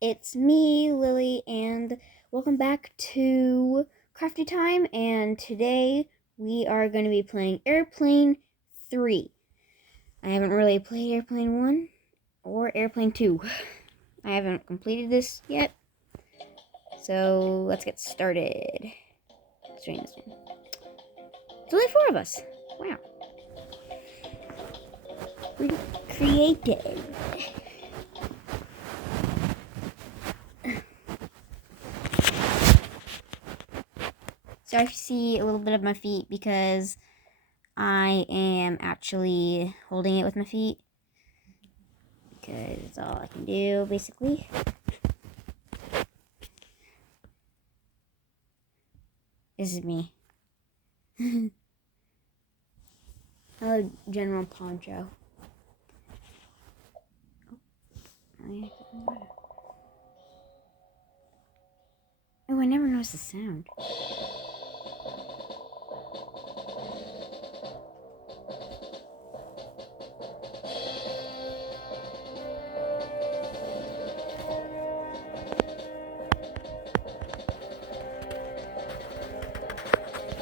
It's me, Lily, and welcome back to Crafty Time. And today we are going to be playing Airplane 3. I haven't really played Airplane 1 or Airplane 2. I haven't completed this yet. So let's get started. Let's join this one. There's only 4 of us. Wow. We're creative. Sorry if you see a little bit of my feet because I am actually holding it with my feet. Because it's all I can do, basically. This is me. Hello, General Poncho. Oh, I never noticed the sound.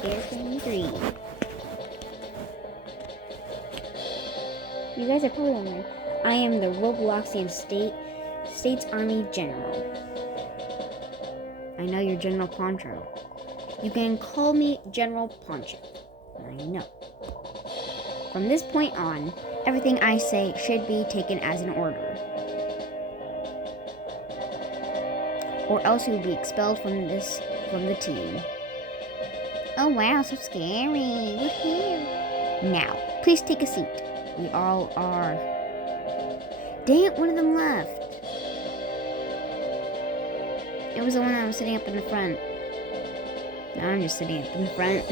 Airplane 3. You guys are probably wondering. I am the Robloxian States Army General. I know you're General Poncho. You can call me General Poncho. I know. From this point on, everything I say should be taken as an order. Or else you will be expelled from the team. Oh wow, so scary. Woohoo. Now, please take a seat. We all are. Dang it, one of them left. It was the one that was sitting up in the front. Now I'm just sitting up in the front.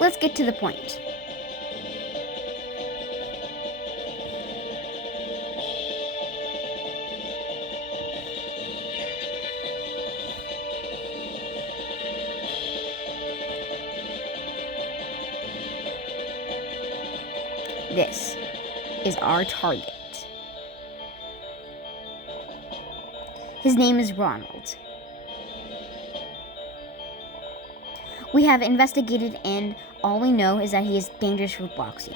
Let's get to the point. This is our target. His name is Ronald. We have investigated and all we know is that he is dangerous Robloxian.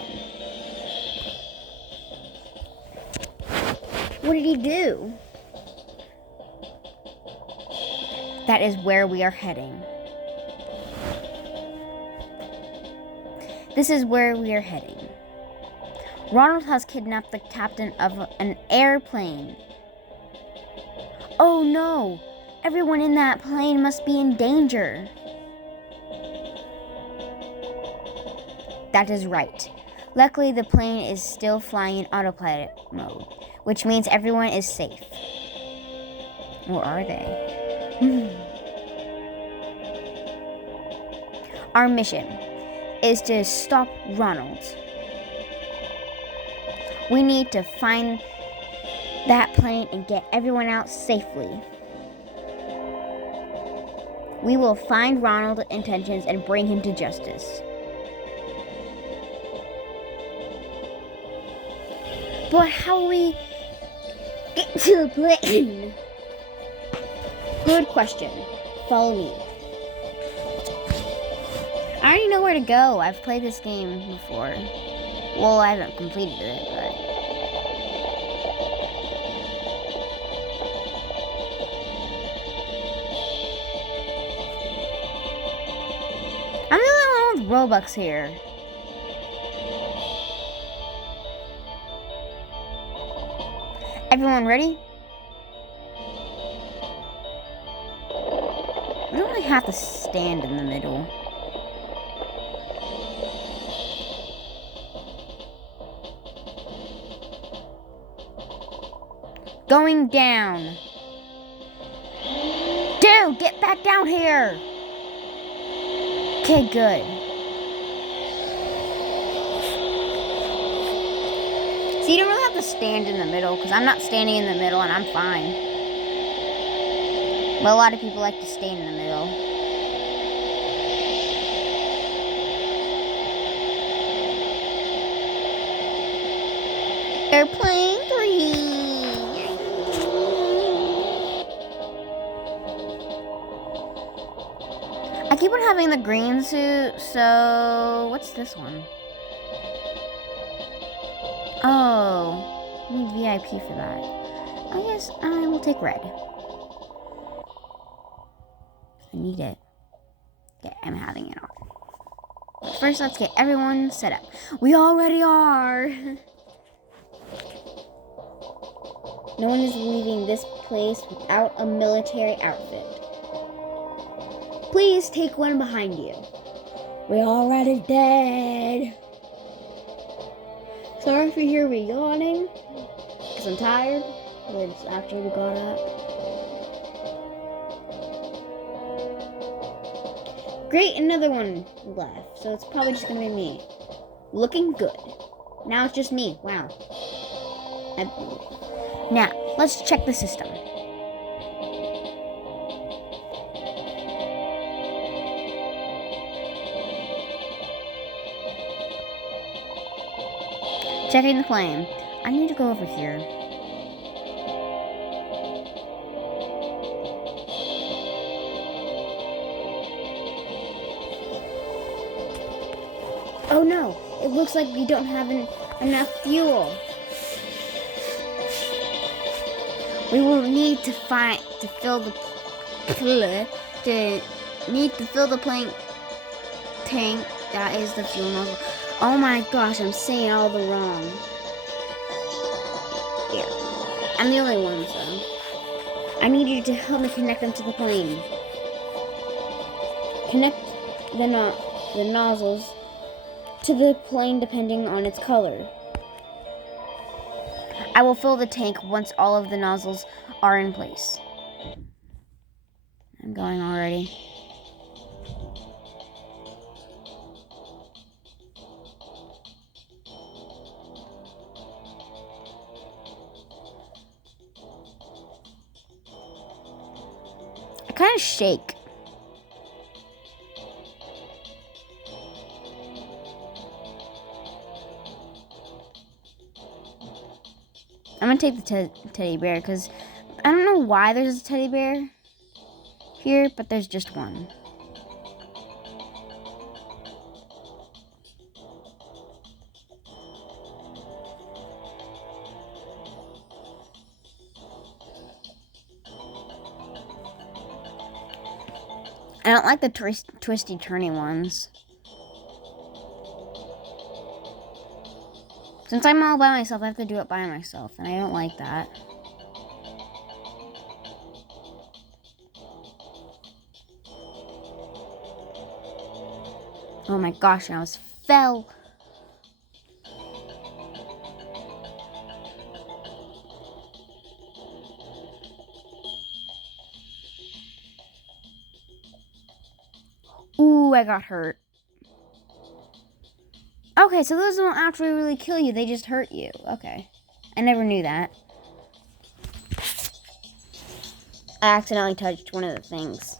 What did he do? That is where we are heading. This is where we are heading. Ronald has kidnapped the captain of an airplane. Oh no! Everyone in that plane must be in danger. That is right. Luckily, the plane is still flying in autopilot mode, which means everyone is safe. Or are they? Our mission is to stop Ronald. We need to find that plane and get everyone out safely. We will find Ronald's intentions and bring him to justice. But how will we get to the plane? Good question. Follow me. I already know where to go. I've played this game before. Well, I haven't completed it, but... I'm the only one with Robux here. Everyone ready? We don't really have to stand in the middle. Going down. Dude, get back down here. Okay, good. See, you don't really have to stand in the middle, because I'm not standing in the middle and I'm fine. But a lot of people like to stand in the middle. Airplane 3. I keep on having the green suit, so what's this one? Oh, I need VIP for that. I guess I will take red. I need it. Okay, I'm having it all. But first, let's get everyone set up. We already are. No one is leaving this place without a military outfit. Please take one behind you. We're already dead. Sorry if you hear me yawning, because I'm tired, but it's after we got up. Great, another one left, so it's probably just gonna be me. Looking good. Now it's just me, wow. Now, let's check the system. Checking the plane. I need to go over here. Oh no, it looks like we don't have enough fuel. We will need to fill the plane tank. That is the fuel nozzle. Oh my gosh, I'm saying all the wrong. Here. I'm the only one, so I need you to help me connect them to the plane. Connect the nozzles to the plane depending on its color. I will fill the tank once all of the nozzles are in place. I'm going already. I kind of shake. I'm gonna take the teddy bear because I don't know why there's a teddy bear here, but there's just one. I don't like the twisty turny ones. Since I'm all by myself, I have to do it by myself, and I don't like that. Oh my gosh, I almost fell. Ooh, I got hurt. Okay, so those don't actually really kill you, they just hurt you. Okay. I never knew that. I accidentally touched one of the things.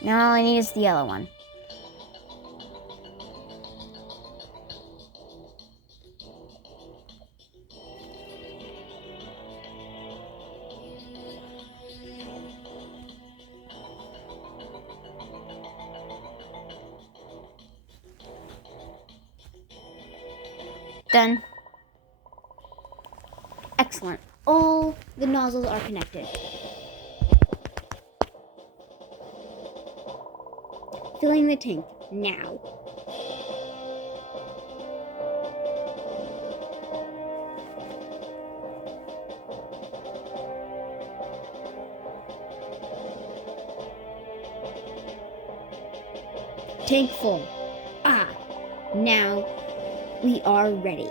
Now all I need is the yellow one. Done. Excellent. All the nozzles are connected. Filling the tank now. Tank full. Ah, now we are ready.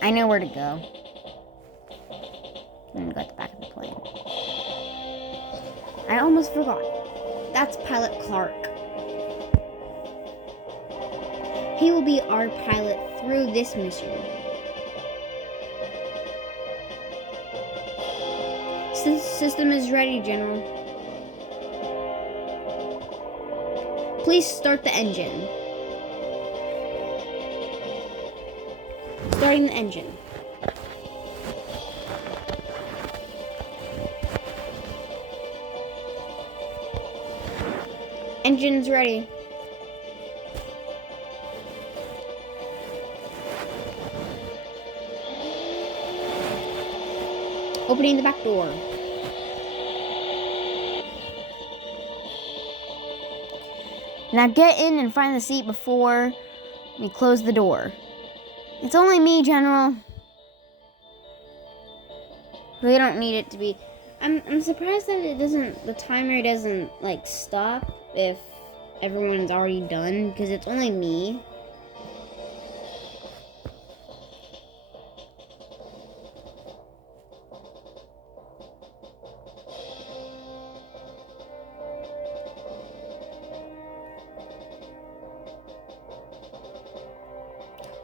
I know where to go. I'm gonna go at the back of the plane. I almost forgot. That's Pilot Clark. He will be our pilot through this mission. system is ready, General. Please start the engine. Starting the engine. Engine's ready. Opening the back door. Now get in and find the seat before we close the door. It's only me, General. We don't need it to be. I'm surprised that the timer doesn't like stop if everyone's already done, because it's only me.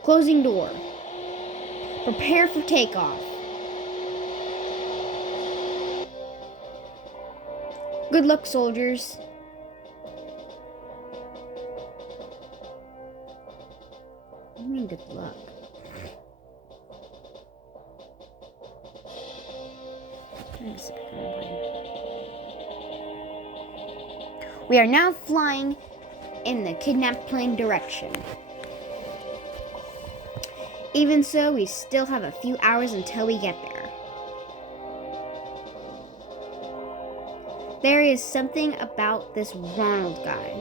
Closing door. Prepare for takeoff. Good luck, soldiers. What do you mean good luck? We are now flying in the kidnapped plane direction. Even so, we still have a few hours until we get there. There is something about this Ronald guy.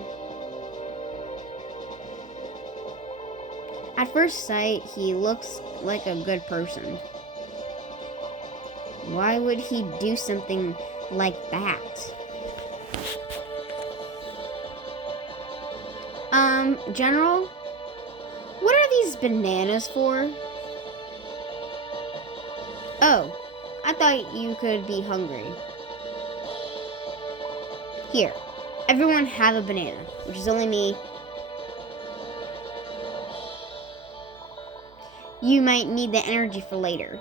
At first sight, he looks like a good person. Why would he do something like that? General? What are these bananas for? Oh, I thought you could be hungry. Here, everyone have a banana, which is only me. You might need the energy for later.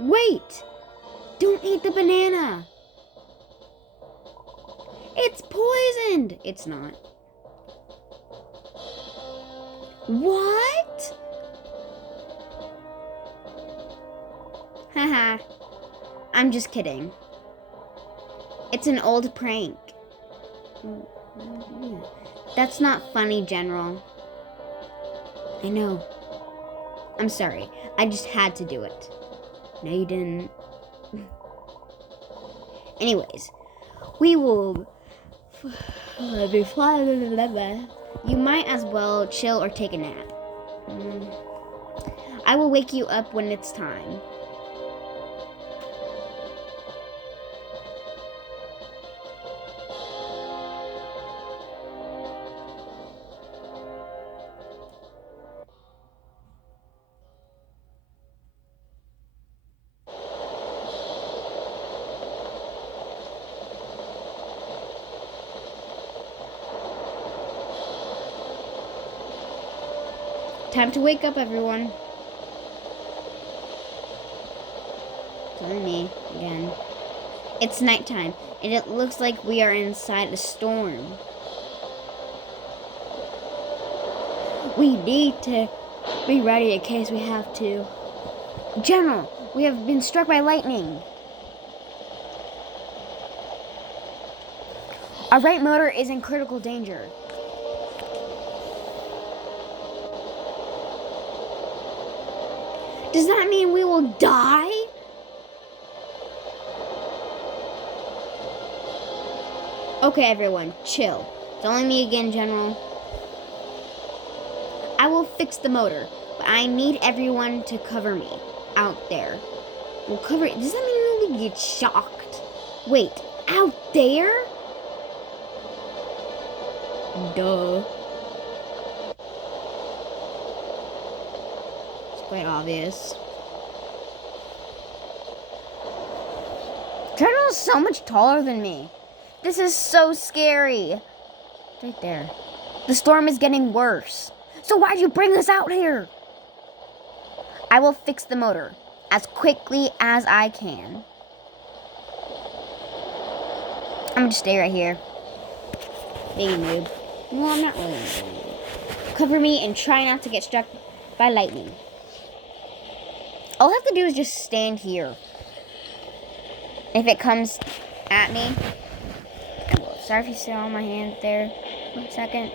Wait! Don't eat the banana! It's poisoned! It's not. What? Haha. I'm just kidding. It's an old prank. That's not funny, General. I know. I'm sorry. I just had to do it. No, you didn't. Anyways, we will be flying. You might as well chill or take a nap. I will wake you up when it's time. Time to wake up, everyone. It's only me again. It's nighttime, and it looks like we are inside a storm. We need to be ready in case we have to. General, we have been struck by lightning. Our right motor is in critical danger. Does that mean we will die? Okay, everyone, chill. It's only me again, General. I will fix the motor, but I need everyone to cover me out there. We'll cover it. Does that mean we'll get shocked? Wait, out there? Duh. Quite obvious. General's so much taller than me. This is so scary. Right there. The storm is getting worse. So why'd you bring us out here? I will fix the motor as quickly as I can. I'm gonna just stay right here. Being a noob. Well, I'm not really a noob. Cover me and try not to get struck by lightning. All I have to do is just stand here. If it comes at me, I will. Sorry if you saw my hand there for a second.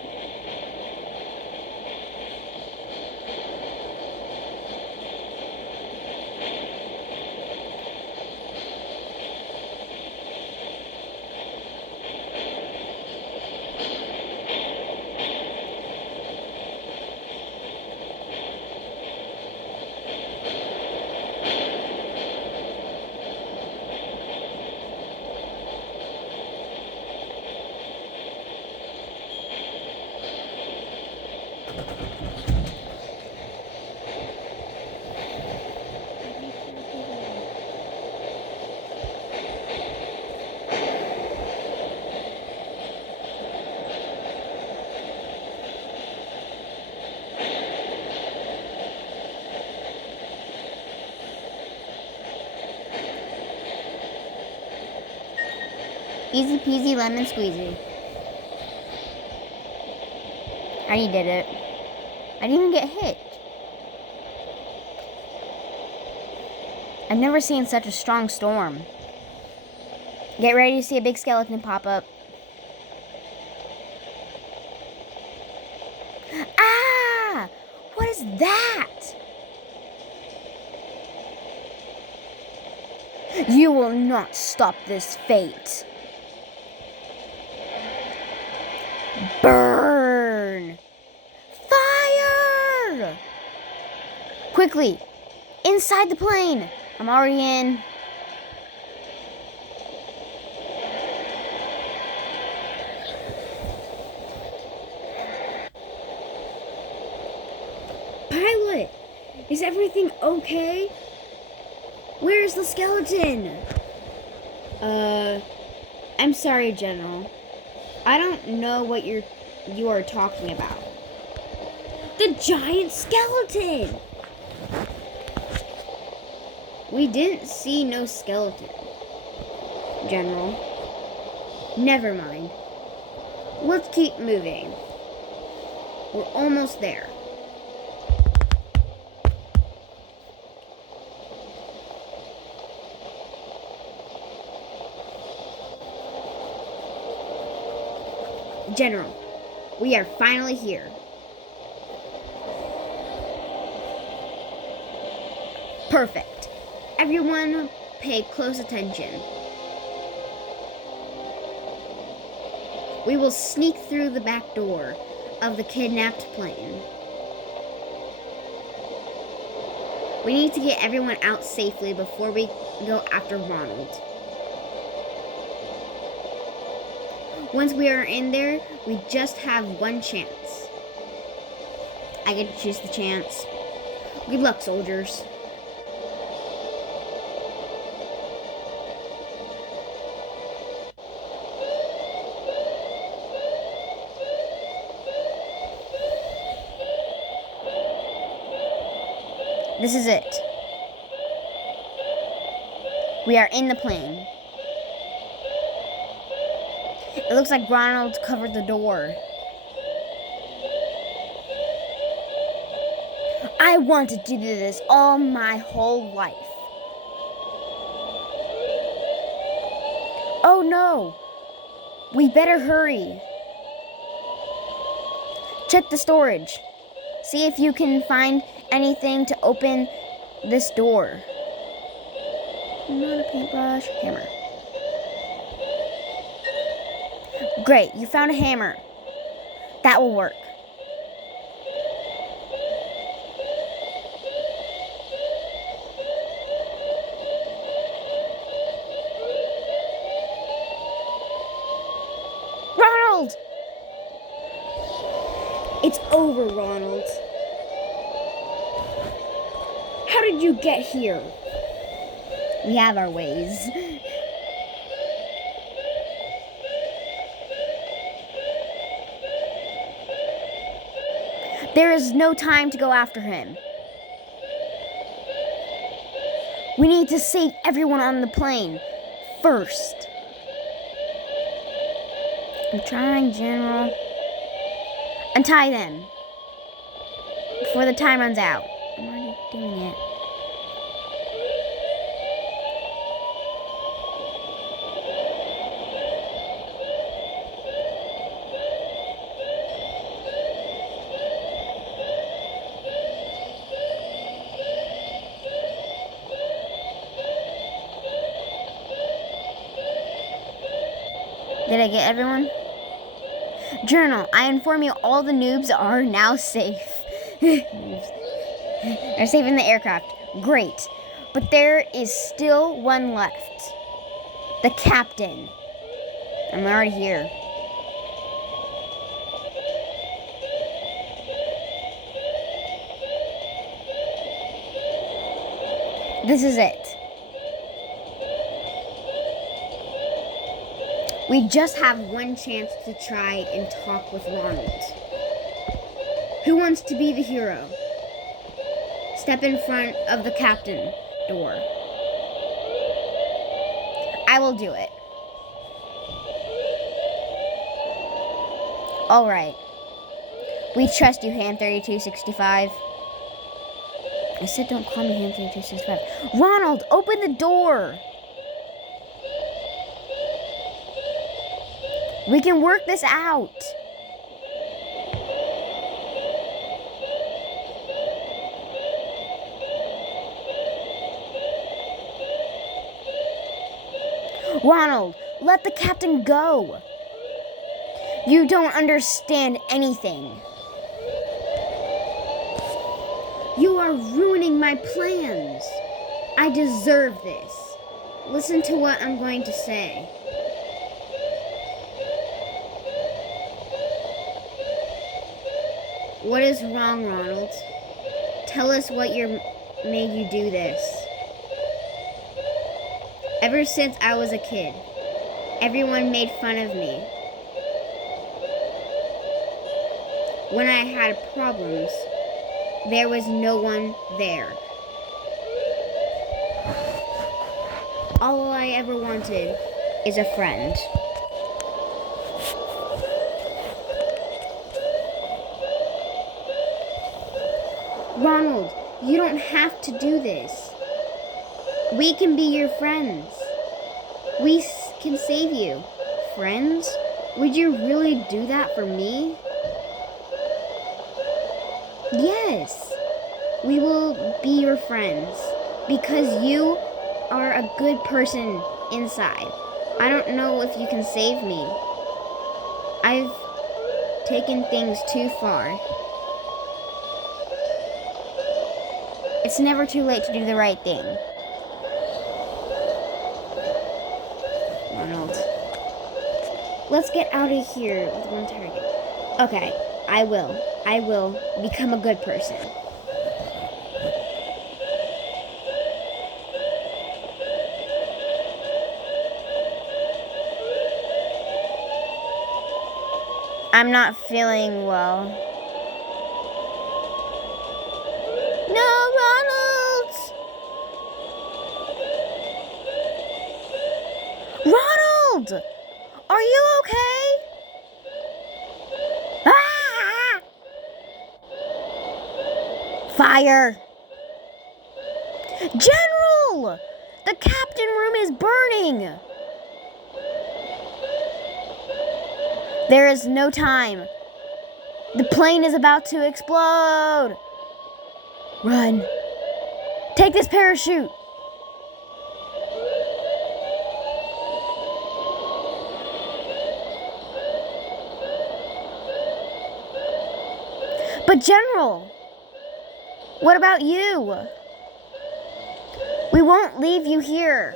Easy peasy lemon squeezy. I already did it. I didn't even get hit. I've never seen such a strong storm. Get ready to see a big skeleton pop up. Ah! What is that? You will not stop this fate. Burn! Fire! Quickly! Inside the plane! I'm already in. Pilot! Is everything okay? Where's the skeleton? I'm sorry, General. I don't know what you are talking about. The giant skeleton! We didn't see no skeleton, General. Never mind. Let's keep moving. We're almost there. General, we are finally here. Perfect. Everyone pay close attention. We will sneak through the back door of the kidnapped plane. We need to get everyone out safely before we go after Ronald. Once we are in there, we just have one chance. I get to choose the chance. Good luck, soldiers. This is it. We are in the plane. It looks like Ronald covered the door. I wanted to do this all my whole life. Oh no! We better hurry. Check the storage. See if you can find anything to open this door. Not a paintbrush, hammer. Great, you found a hammer. That will work. Ronald! It's over, Ronald. How did you get here? We have our ways. There is no time to go after him. We need to save everyone on the plane first. I'm trying, General. Untie them before the time runs out. I'm already doing it. Did I get everyone? Journal, I inform you all the noobs are now safe. They're safe in the aircraft. Great. But there is still one left. The captain. I'm already here. This is it. We just have one chance to try and talk with Ronald. Who wants to be the hero? Step in front of the captain door. I will do it. All right. We trust you, Ham3265. I said don't call me Ham3265. Ronald, open the door. We can work this out. Ronald, let the captain go. You don't understand anything. You are ruining my plans. I deserve this. Listen to what I'm going to say. What is wrong, Ronald? Tell us what made you do this. Ever since I was a kid, everyone made fun of me. When I had problems, there was no one there. All I ever wanted is a friend. Ronald, you don't have to do this. We can be your friends. We can save you. Friends? Would you really do that for me? Yes. We will be your friends. Because you are a good person inside. I don't know if you can save me. I've taken things too far. It's never too late to do the right thing. Ronald. Let's get out of here with one target. Okay, I will. I will become a good person. I'm not feeling well. No, Ronald! Ronald! Are you okay? Ah! Fire! General! The captain room is burning! There is no time. The plane is about to explode. Run. Take this parachute. But General, what about you? We won't leave you here.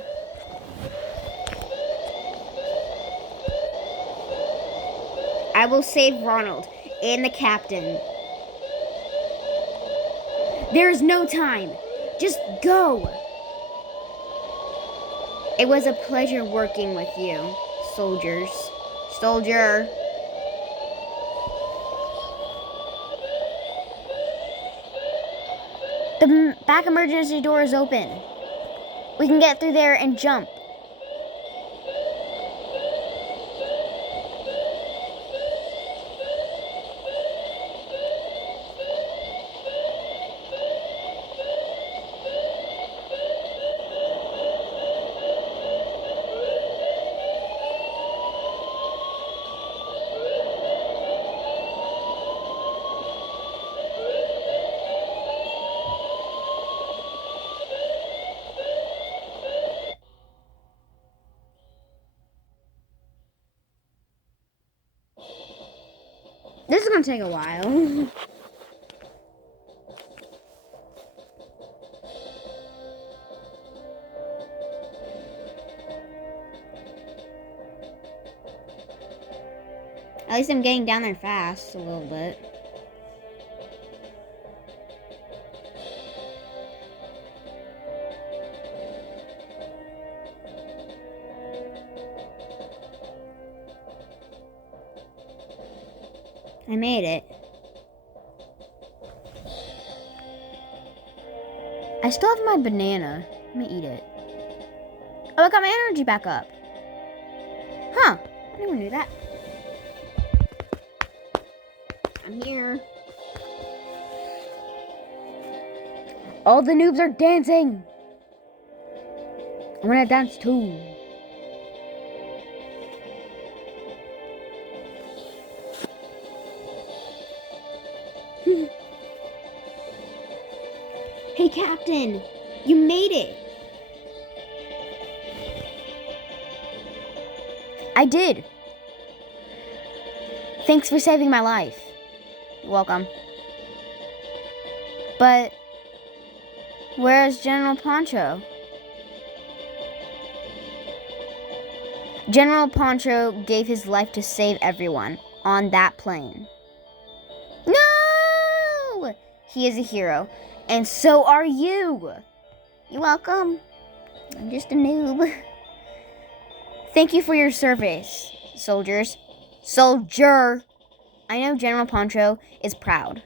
I will save Ronald and the captain. There is no time. Just go. It was a pleasure working with you, soldiers. Soldier. The back emergency door is open. We can get through there and jump. This is gonna take a while. At least I'm getting down there fast a little bit. I made it. I still have my banana. Let me eat it. Oh, I got my energy back up. Huh. I never knew that. I'm here. All the noobs are dancing. I'm gonna dance too. Hey, Captain, you made it. I did. Thanks for saving my life. You're welcome. But where's General Poncho? General Poncho gave his life to save everyone on that plane. No! He is a hero. And so are you. You're welcome. I'm just a noob. Thank you for your service, soldiers. Soldier! I know General Poncho is proud.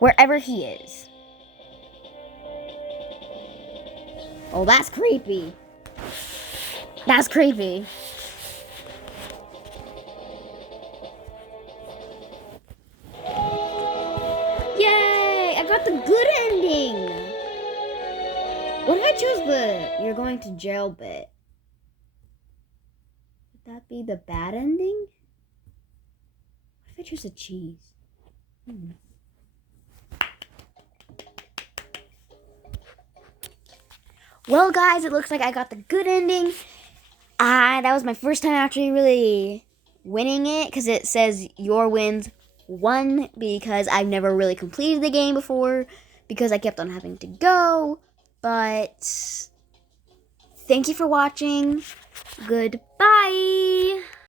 Wherever he is. Oh, that's creepy. That's creepy. Yay! I got the good ending. What if I chose the you're going to jail bit? Would that be the bad ending? What if I choose a cheese? Well, guys, it looks like I got the good ending. That was my first time actually really winning it, because it says your wins won, because I've never really completed the game before, because I kept on having to go. But thank you for watching. Goodbye.